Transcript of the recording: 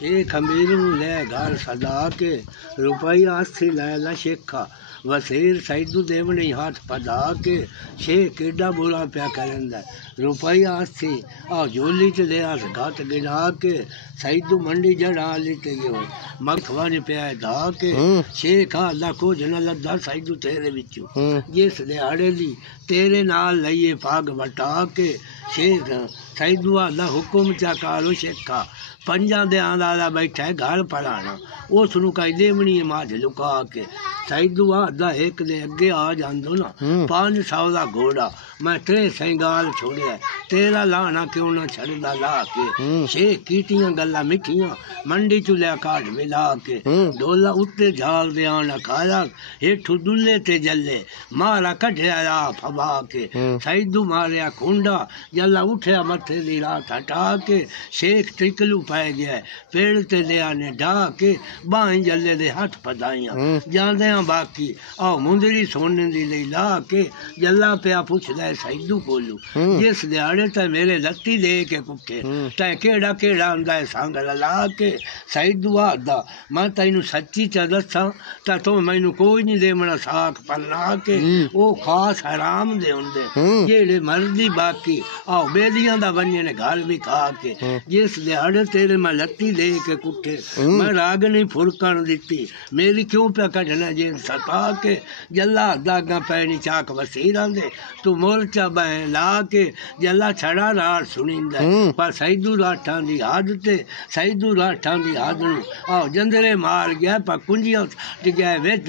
एक अमीर ले घर सदा के रुपया 80 लैला शेखा वसीर सैदू देवनी हाथ पदा के शेख केडा बुरा प्या करेंदा रुपया 80 आ झोली च ले आस घाट गिना के सैदू मंडी जड़ा लेते गयो मखवाने प्या धा के शेख अल्लाह को जन लद्दा सैदू तेरे विचू जिस दिहाड़े दी तेरे नाल लइए पाग वटा के शेख सैदू अल्लाह हुक्म चा कालो शेखा पंजा दे आंदा बैठा है घर पढ़ाना उस कई देवनी माज लुका के सैदू आदा एक दे अगे आ जांदो ना 500 का घोड़ा मैं तेरे संगाल छोड़िया तेरा लाना क्यों ना छड़दा ला के शेख कीटियां गल्ला मिठियां मंडी चू लिया काट मिला के डोला उत्ते झाल दे आना खाया हेठू दुल्ले ते जल्ले मारा कढ़िया फबा के सैदू मारिया खुंडा जल्ला उठया मथे दी रात हटा के शेख टिकलू पै गया पेड़ ते लिया ने ढा के बाहीं जल्ले दे हथ पदाइयां जांदे बाकी आओ मुंदरी सोने दी ले ला के जल्ला पिया पुछदा सैदू कोलू जिस दिहाड़े ते मेरे लत्ती दे के कुखे तै केड़ा केड़ा आंदा संग ला के सैदू आदा मैं तैनू सच्ची च दसा ता तो मैनू कोई नहीं देवना साख पन्ना के ओ खास हराम दे हुंदे जेड़े मर्दी बाकी आओ बेलियां दा बन्ने ने घर भी खा के जिस दिहाड़े तेरे मैं लत्ती दे के कुखे मैं राग नहीं फुरकन दिती मेरी क्यों पे कढ़ना जे सता के जल्ला दागा पैनी चाक वसीरा दे तू मोर्चा बह ला के जल्ला छड़ा रार सुनींदा पर सैदू राठा दी आदते सैदू राठा दी आदनू आओ जंदरे मार गया पर कुंजियां टिक गया वेच